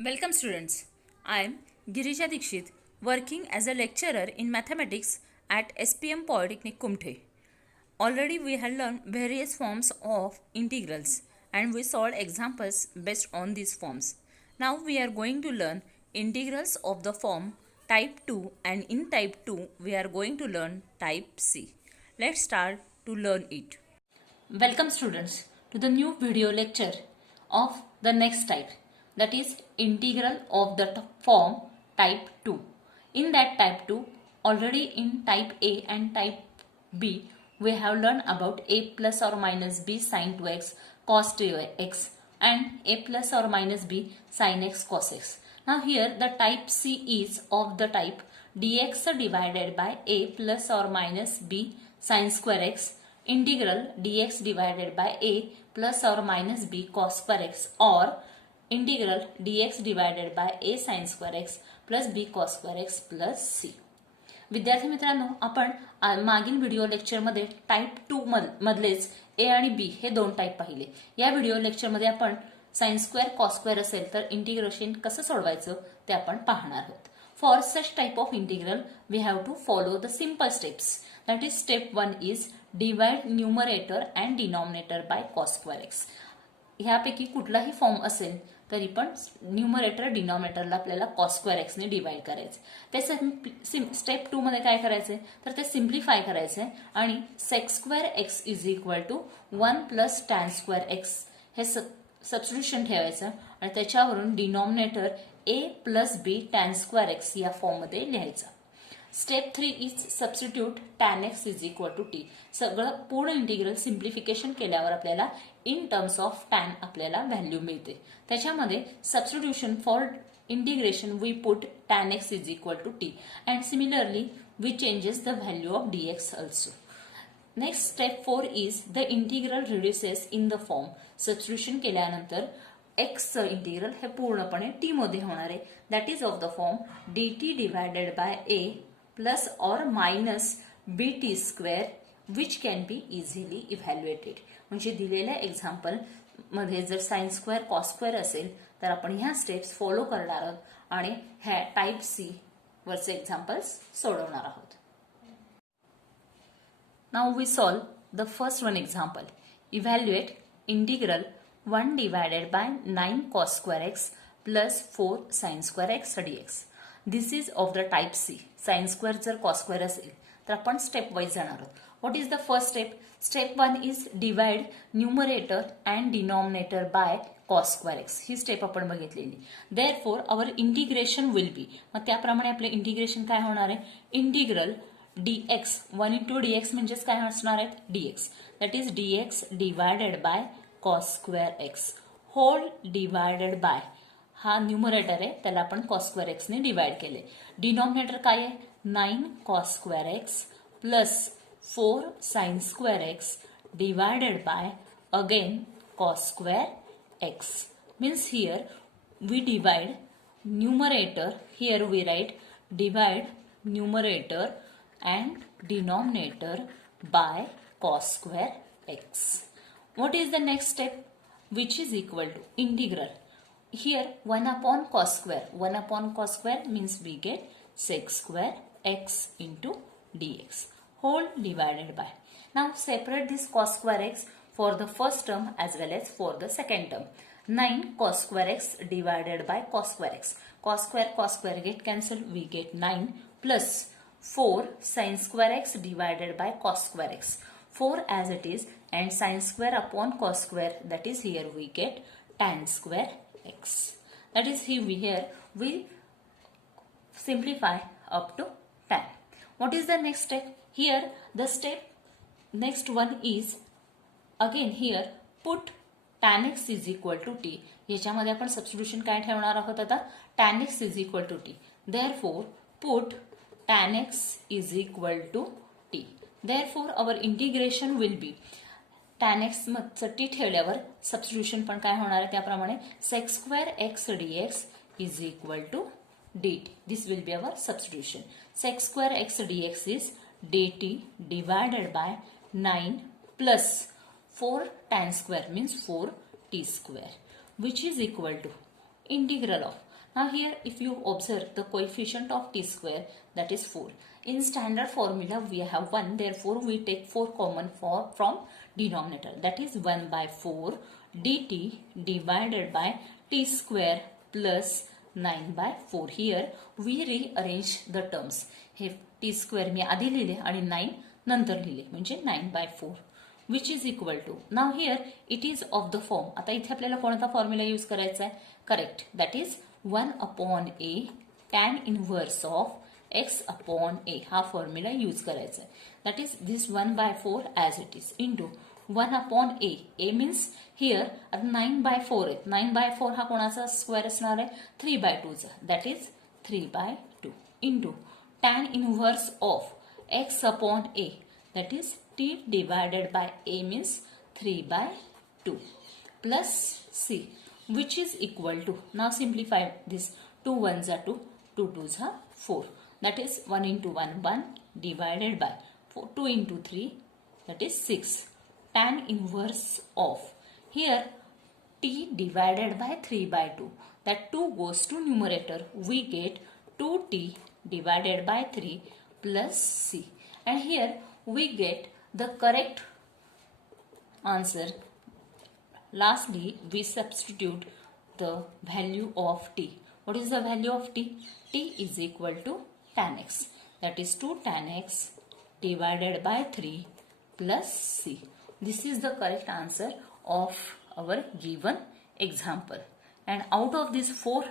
Welcome students. I am Girija Dikshit, working as a lecturer in mathematics at SPM Polytechnic Kumte. Already we have learned various forms of integrals and we solved examples based on these forms. Now we are going to learn integrals of the form type 2, and in type 2 we are going to learn type C. Let's start to learn it. Welcome students to the new video lecture of the next type, that is integral of the form type 2. In that type 2, already in type A and type B we have learned about a plus or minus b sin 2x cos 2x and a plus or minus b sin x cos x. Now here the type C is of the type dx divided by a plus or minus b sin square x integral dx divided by a plus or minus b cos square x or integral dx divided by a sin square x plus b cos square x plus c. विद्यार्थी मित्रांनो, आपण मागील video लेक्चरमध्ये type 2 मधलेच ए आणि बी हे दोन type पाहिले. या व्हिडिओ लेक्चरमध्ये आपण साइन स्क्वेअर कॉस स्क्वेअर असेल तर इंटिग्रेशन कसं सोडवायचं ते आपण पाहणार आहोत. For such type of integral we have to follow the simple steps. That is step 1 is divide numerator and denominator by cos square x. ह्यापैकी कुठलाही फॉर्म असेल तरी पण न्यूमरेटर डिनॉमिनेटरला आपल्याला कॉस स्क्वेअर एक्सने डिवाइड करायचे. ते स्टेप 2 मध्ये काय करायचे तर ते सिम्प्लिफाय करायचे आणि sec square x is equal to 1 plus tan square x हे सबस्टिट्यूशन ठेवायचं आणि त्याच्यावरून denominator a plus b tan square x या फॉर्ममध्ये लिहायचं. Step 3 is substitute tan x is equal to t. सगळं पूर्ण इंटिग्रल सिम्प्लिफिकेशन केल्यावर आपल्याला इन टर्म्स ऑफ टॅन आपल्याला व्हॅल्यू मिळते. त्याच्यामध्ये substitution for integration we put tan x is equal to t and similarly we changes the value of dx also. Next step 4 is the integral reduces in the form. Substitution केल्यानंतर एक्सचं integral हे पूर्णपणे t मध्ये होणार आहे. That is of the form dt divided by a plus और minus b t square which can be easily evaluated. म्हणजे दिलेल्या एक्झाम्पल मध्ये जर साइन स्क्वेअर कॉस स्क्वेअर असेल तर आपण ह्या स्टेप्स फॉलो करणार आहोत आणि ह्या टाइप सी वरचे एक्झाम्पल्स सोडवणार आहोत. Now we solve the first one example. Evaluate integral 1 divided by 9 cos square x plus 4 sin square x dx. This is of the type C. Sine square जर cos square असेल तर आपण step wise जाणार आहोत. What is the first step? Step 1 is divide numerator and denominator by cos square x. ही step आपण बघितलेली. Therefore our integration will be, मग त्याप्रमाणे आपले इंटिग्रेशन काय होणार आहे? इंटिग्रल dx 1 इंटू dx म्हणजेच काय असणार आहे? dx. That is dx divided by cos square x whole divided by, हा न्यूमरेटर आहे त्याला आपण कॉस स्क्वेअर एक्सने डिवाइड केले. डिनॉमिनेटर काय आहे? 9 cos square x plus 4 sine square x divided by again cos square x. Means here we divide numerator, here we right divide numerator and denominator by cos square x. What is the next step? Which is equal to integral. Here 1 upon cos square. 1 upon cos square means we get sec square x into dx whole divided by. Now separate this cos square x for the first term as well as for the second term. 9 cos square x divided by cos square x. Cos square get cancelled. We get 9 plus 4 sin square x divided by cos square x. 4 as it is and sin square upon cos square, that is here we get tan square x. That is here we simplify up to tan. What is the next step? Here the step next one is again here put tan x is equal to t. याच्यामध्ये आपण substitution काय ठेवणार आहोत आता? tan x is equal to t. Therefore put tan x is equal to t. Therefore our integration will be tan x चं t ठेवल्यावर substitution पण काय होणार आहे त्याप्रमाणे sec square x dx is equal to dt. This will be our substitution. Sec square x dx is dt divided by 9 plus 4 tan square means 4 t square which is equal to integral of Now here if you observe the coefficient of t square, that is 4. In standard formula we have 1, therefore we take 4 common from denominator, that is 1 by 4 dt divided by t square plus 9 by 4. Here we rearrange the terms. हे t square मी आधी लिहिले आणि 9 नंतर लिहिले म्हणजे 9 by 4 which is equal to, now here it is of the form. आता इथे आपल्याला कोणता फॉर्म्युला यूज करायचा आहे? Correct, that is 1 upon a tan inverse of x upon a हा फॉर्म्युला यूज करायचा आहे. That is this 1 by 4 as it is into 1 upon a. A means here आता 9 by 4 आहे. 9 by 4 हा कोणाचा स्क्वेअर असणार आहे? 3 by 2 चा. That is 3 by 2 into tan inverse of x upon A, that is t divided by a means 3 by 2 plus c which is equal to, now simplify this, 2 1s are 2, 2 2s are 4, that is 1 into 1 1 divided by 4, 2 into 3, that is 6. Tan inverse of, here t divided by 3 by 2, that 2 goes to numerator, we get 2t divided by 3 plus c, and here we get the correct answer. Lastly, we substitute the value of t. What is the value of t? T is equal to tan x. That is 2 tan x divided by 3 plus c. This is the correct answer of our given example. And out of these four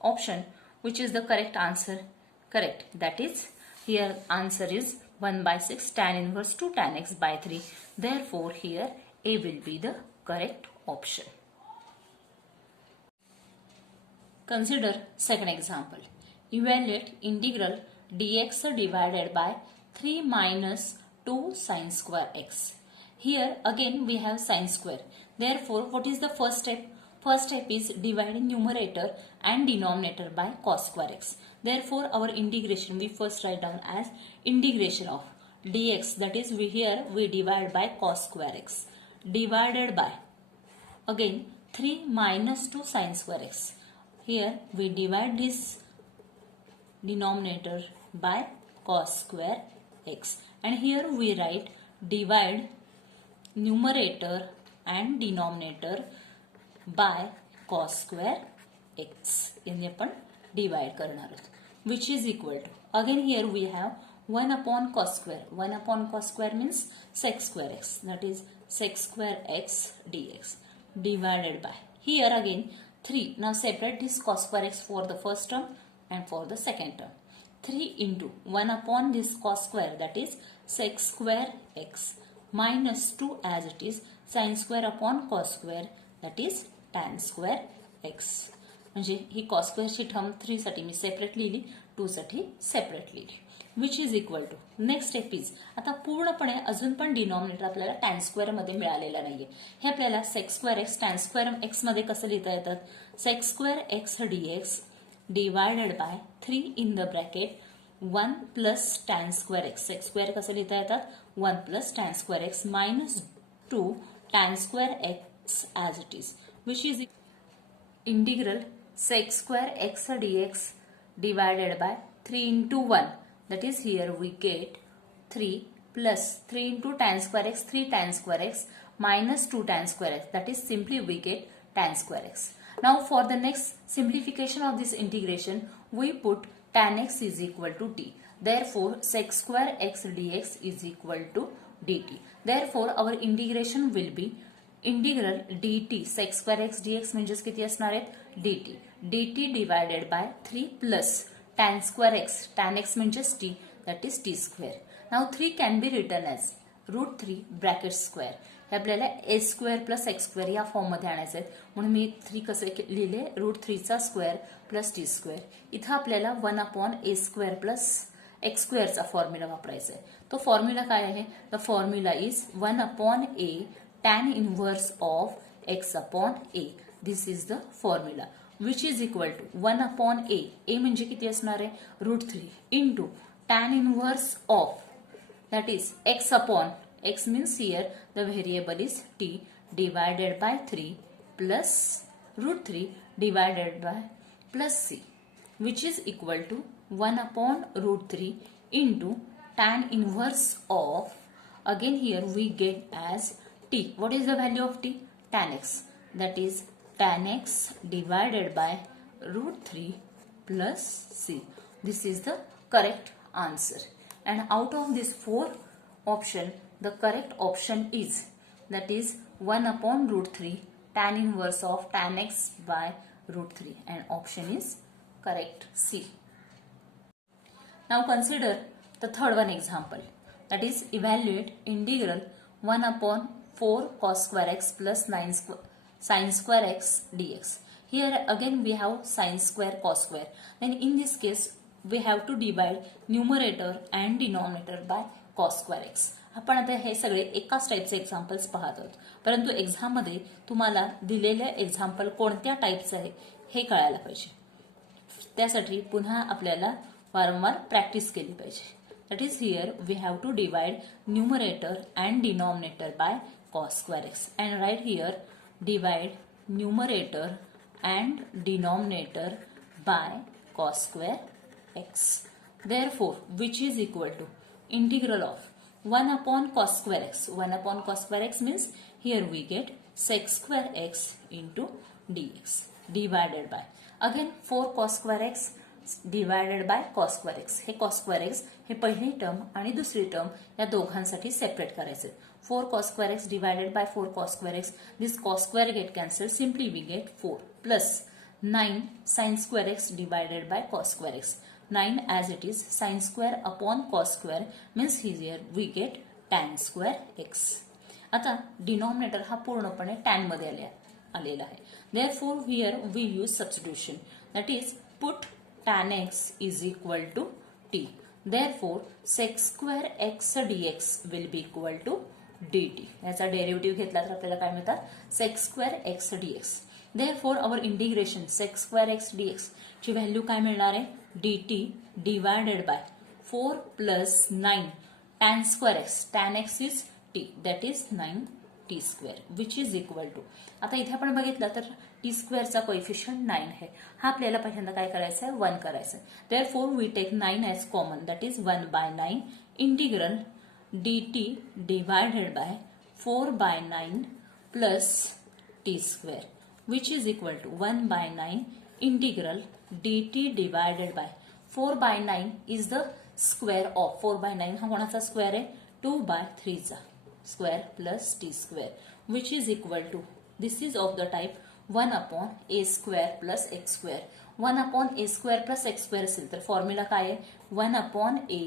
option, which is the correct answer? Correct. That is, here answer is 1 by 6 tan inverse 2 tan x by 3. Therefore, here A will be the correct option. Consider second example. Evaluate integral dx divided by 3 minus 2 sin square x. Here again we have sin square. Therefore, what is the first step? First step is dividing numerator and denominator by cos square x. Therefore, our integration we first write down as integration of dx, that is we divide by cos square x divided by again 3 minus 2 sin square x. Here we divide this denominator by cos square x, and here we write divide numerator and denominator by cos square x. याने आपण divide करणार आहोत, which is equal to, again here we have 1 upon cos square. 1 upon cos square means sec square x, that is sec square x dx divided by, here again 3. Now separate this cos square x for the first term and for the second term. 3 into 1 upon this cos square, that is sec square x minus 2 as it is sin square upon cos square, that is tan square x. म्हणजे ही cos स्क्वेअरची term 3 साठी मी separate लिहिली, 2 साठी separate लिहिली, which is equal to. Next step is, आता पूर्णपणे अजून पण denominator आपल्याला टॅन स्क्वेअर मध्ये मिळालेला नाहीये. हे आपल्याला sec square x tan square x मध्ये कसं लिहिता येतात? Sec square x dx divided by 3 in the bracket 1 plus tan square x. Sec square कसं लिहिता येतात? 1 plus tan square x minus 2 tan square x as it is, which is integral sec square x dx divided by 3 into 1, that is here we get 3 plus 3 into tan square x, 3 tan square x minus 2 tan square x, that is simply we get tan square x. Now for the next simplification of this integration, we put tan x is equal to t. Therefore sec square x dx is equal to dt. Therefore our integration will be integral dt sec square x dx म्हणजेच किती असणार आहेत? dt. dt divided by 3 plus tan square x, tan x म्हणजेच t, that is t square. Now 3 can be written as √3 bracket square. हे आपल्याला a square plus x square या form मध्ये आणायचे आहेत, म्हणून मी 3 कसे लिहिले? √3 चा स्क्वेअर प्लस t स्क्वेअर. इथं आपल्याला 1 upon a square plus x स्क्वेअरचा फॉर्म्युला वापरायचा आहे. तो फॉर्म्युला काय आहे? The formula is 1 upon a tan inverse of x upon a. This is the formula, which is equal to 1 upon a. a म्हणजे किती असणार आहे? √3 into tan inverse of, that is x upon, x means here the variable is t, divided by 3 plus root 3 divided by plus c, which is equal to 1 upon root 3 into tan inverse of, again here we get as t. What is the value of t? Tan x. That is tan x divided by root 3 plus c. This is the correct answer. And out of this 4 option, the correct option is, that is 1 upon root 3 tan inverse of tan x by root 3, and option is correct C. Now consider the third one example, that is evaluate integral 1 upon 4 cos square x plus 9 sin square x dx. Here again we have sin square cos square. Then in this case we have to divide numerator and denominator by cos square x. आपण आता हे सगळे एकाच टाईपचे examples पाहत आहोत, परंतु एक्झाममध्ये तुम्हाला दिलेले एक्झाम्पल कोणत्या टाईपचे आहे हे कळायला पाहिजे. त्यासाठी पुन्हा आपल्याला वारंवार प्रॅक्टिस केली पाहिजे. That is here we have to divide numerator and denominator by cos square x, and right here divide numerator and denominator by cos square x. Therefore, which is equal to integral of 1 upon cos square x. 1 upon cos square x means here we get sec square x into dx divided by, again 4 cos square x divided by cos square x. हे cos square x हे पहिली term आणि दुसरी term या दोघांसाठी separate करायचे. 4 cos square x divided by 4 cos square x. This cos square get cancelled. Simply we get 4 plus 9 sin square x divided by cos square x. 9 as it is, sin square upon cos square means here we get tan square x. आता denominator हा पूर्णपणे tan मध्ये आलेला आहे. Therefore here we use substitution. That is put tan x is equal to t. Therefore sec square x dx will be equal to dt. याचा derivative घेतला तर आपल्याला काय मिळतात? sec square x dx. Therefore our integration sec square x dx ची value काय मिळणार आहे? dt divided by 4 plus 9 tan square x. tan x is t, that is 9 t square, which is equal to, आता इथे आपण बघितलं तर t स्क्वेअरचा coefficient 9 आहे. हा आपल्याला पहिल्यांदा काय करायचं आहे? 1 करायचं आहे. Therefore we take 9 as common, that is 1 by 9 integral dt divided by 4 by 9 plus t square, which is equal to 1 by 9 integral dt divided by 4 by 9 is the square of 4 by 9 हा कोणाचा square आहे? 2 by 3 चा square plus t square, which is equal to, this is of the type 1 upon a square plus x square. 1 upon a square plus x square असेल तर formula काय आहे? 1 upon a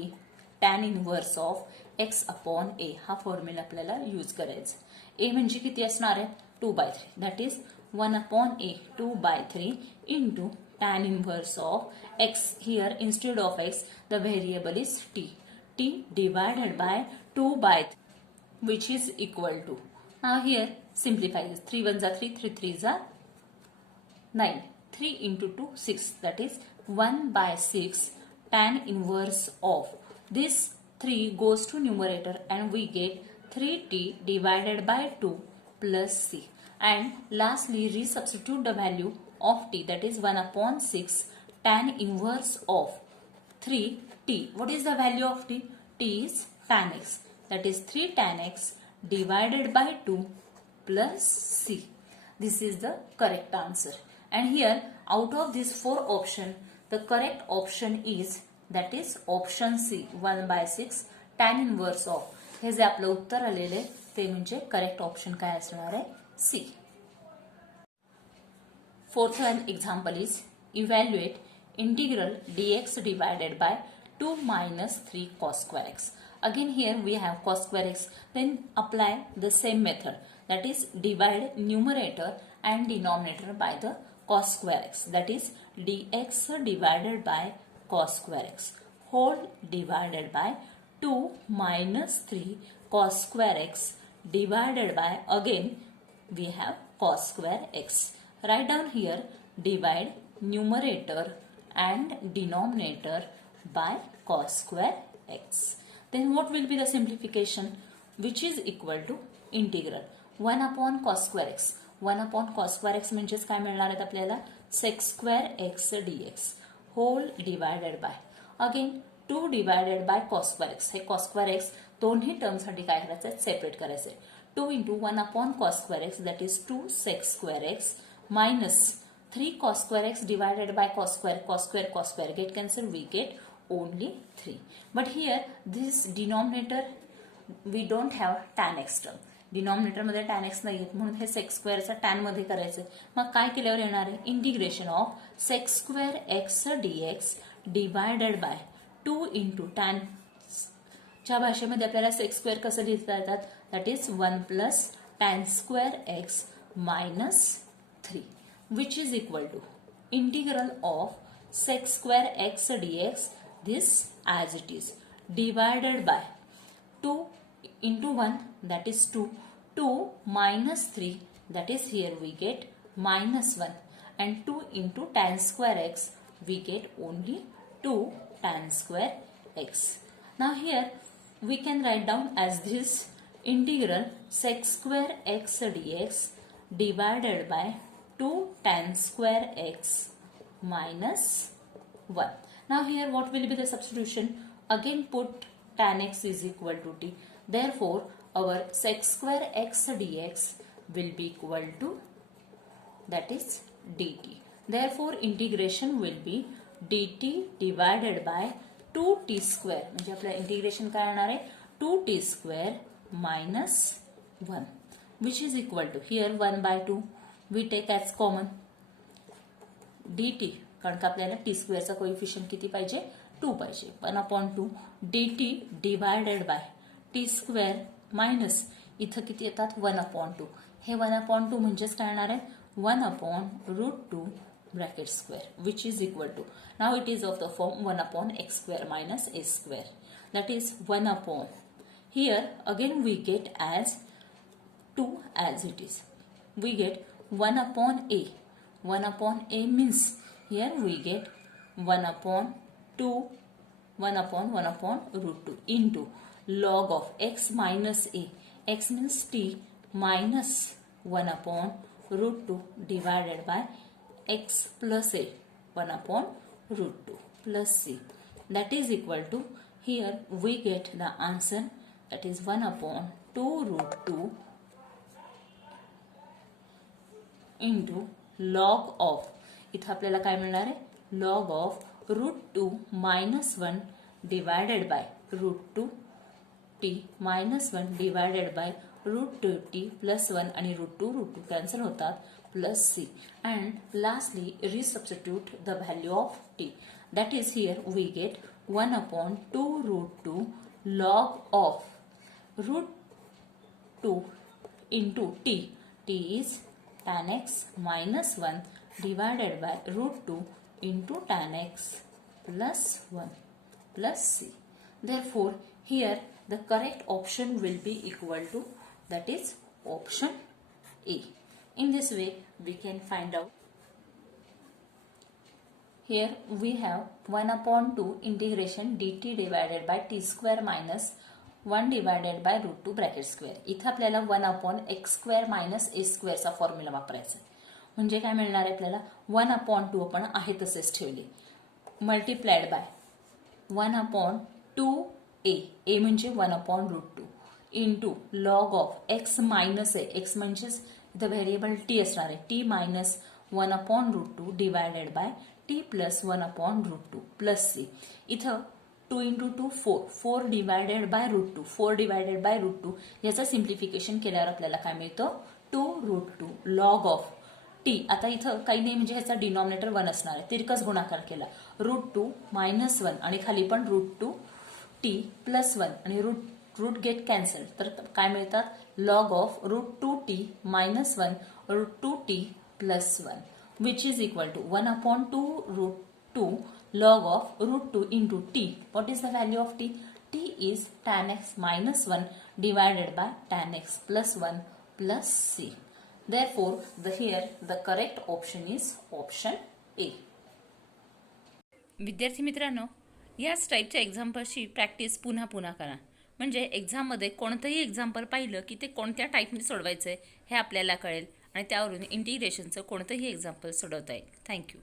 tan inverse of x upon a. हा formula आपल्याला use करायचा. a म्हणजे किती असणार आहे? 2 by 3. That is 1 upon a 2 by 3 into tan inverse of x. Here instead of x the variable is t. t divided by 2 by 3, which is equal to, now here simplify this. 3 1 are 3, 3 3 are 9. 3 into 2 6, that is 1 by 6 tan inverse of, this 3 goes to numerator and we get 3t divided by 2 plus c, and lastly resubstitute the value of t, that is 1 upon 6 tan inverse of 3t. What is the value of t? t is tan x, that is 3 tan x divided by 2 plus c. This is the correct answer. And here out of these 4 options the correct option is, that is option C, 1 by 6 tan inverse of. हे जे आपलं उत्तर आलेले ते म्हणजे correct option काय असणार आहे? C. Fourth one example is evaluate integral dx divided by 2 minus 3 cos square x. Again here we have cos square x, then apply the same method, that is divide numerator and denominator by the cos square x, that is dx divided by cos square x whole divided by 2 minus 3 cos square x divided by, again we have cos square x. Write down here divide numerator and denominator by cos square x. Then what will be the simplification? Which is equal to integral 1 upon cos square x. 1 upon cos square x म्हणजेच काय मिळणार आहेत आपल्याला sec square x dx whole divided by again 2 divided by cos square x. हे cos square x दोन्ही टर्मसाठी काय करायचं आहे सेपरेट करायचं आहे. 2 into 1 upon cos square x that is 2 sec square x minus 3 cos square x divided by cos square get cancelled, we get only 3. But here this denominator we don't have tan x term. Denominator मध्ये tan x नाही आहेत म्हणून हे sec squareचा tan मध्ये करायचं आहे. मग काय केल्यावर येणार आहे integration of sec square x dx divided bye 2 into tan च्या भाषेमध्ये आपल्याला सेक्स स्क्वेअर कसं लिहिता येतात that is 1 plus tan square x minus 3 which is equal to integral of sec square x dx this as it is divided by 2 into 1 that is 2 minus 3 that is here we get minus 1 and 2 into tan square x we get only 2 tan square x. Now here we can write down as this integral sec square x dx divided by 2 tan square x minus 1. Now here what will be the substitution? Again put tan x is equal to t. Therefore our sec square x dx will be equal to that is dt. Therefore integration will be dt divided by 2t square म्हणजे आपलं integration काय येणार आहे 2t square minus 1 which is equal to here 1 by 2 we take as common dt कारण का आपल्याला t square चा coefficient किती पाहिजे 2 पाहिजे 1 upon 2 dt divided by t square minus इथं किती येतात 1 upon 2 हे 1 upon 2 म्हणजेच काय येणार आहे 1 upon root 2 bracket square which is equal to now it is of the form 1 upon x square minus a square that is 1 upon here again we get as 2 as it is we get 1 upon a means here we get 1 upon 2 1 upon root 2 into log of x minus a x means t minus 1 upon root 2 divided by x plus a 1 upon root 2 plus c that is equal to here we get the answer that is 1 upon 2 root 2 into log of इथं आपल्याला काय मिळणार आहे log of root 2 minus 1 divided by root 2 t minus 1 divided by root 2 t plus 1 आणि root 2 cancel होतात plus c and lastly resubstitute the value of t that is here we get 1 upon 2 root 2 log of root 2 into t is tan x minus 1 divided by root 2 into tan x plus 1 plus c. Therefore here the correct option will be equal to that is option A. In this way we can find out. Here we have 1 upon 2 integration dt divided by t square minus 1 divided by root 2 bracket square. इथं आपल्याला 1 upon x square minus a square चा formula वापरायचा म्हणजे काय मिळणार आहे आपल्याला 1 upon 2 आपण आहे तसेच ठेवले मल्टिप्लाइड बाय 1 upon 2a म्हणजे 1 upon root 2 into log of x minus a x म्हणजेच इथं व्हेरिएबल t असणार आहे t minus 1 upon root 2 divided by t plus 1 upon root 2 plus c इथं 2 into 2 4 divided by root 2 4 divided by root 2 याचं simplification केल्यावर आपल्याला काय मिळतं 2 रूट 2 लॉग ऑफ t आता इथं काही नाही म्हणजे ह्याचा डिनॉमिनेटर 1 असणार आहे तिरकस गुणाकार केला रूट 2 मायनस 1 आणि खाली पण रूट 2 t प्लस 1 आणि रूट गेट कॅन्सल तर काय मिळतात log of root 2t minus 1 root 2t plus 1 which is equal to 1 upon 2 root 2 log of root 2 into t. What is the value of t? T is tan x minus 1 divided by tan x plus 1 plus c. Therefore, here the correct option is option A. विद्यार्थी मित्रांनो याच टाईपच्या एक्झाम्पलची practice पुन्हा पुन्हा करा म्हणजे एक्झाममध्ये कोणतंही एक्झाम्पल पाहिलं की ते कोणत्या टाईपने सोडवायचं आहे हे आपल्याला कळेल आणि त्यावरून इंटिग्रेशनचं कोणतंही एक्झाम्पल सोडवता येईल. थँक्यू.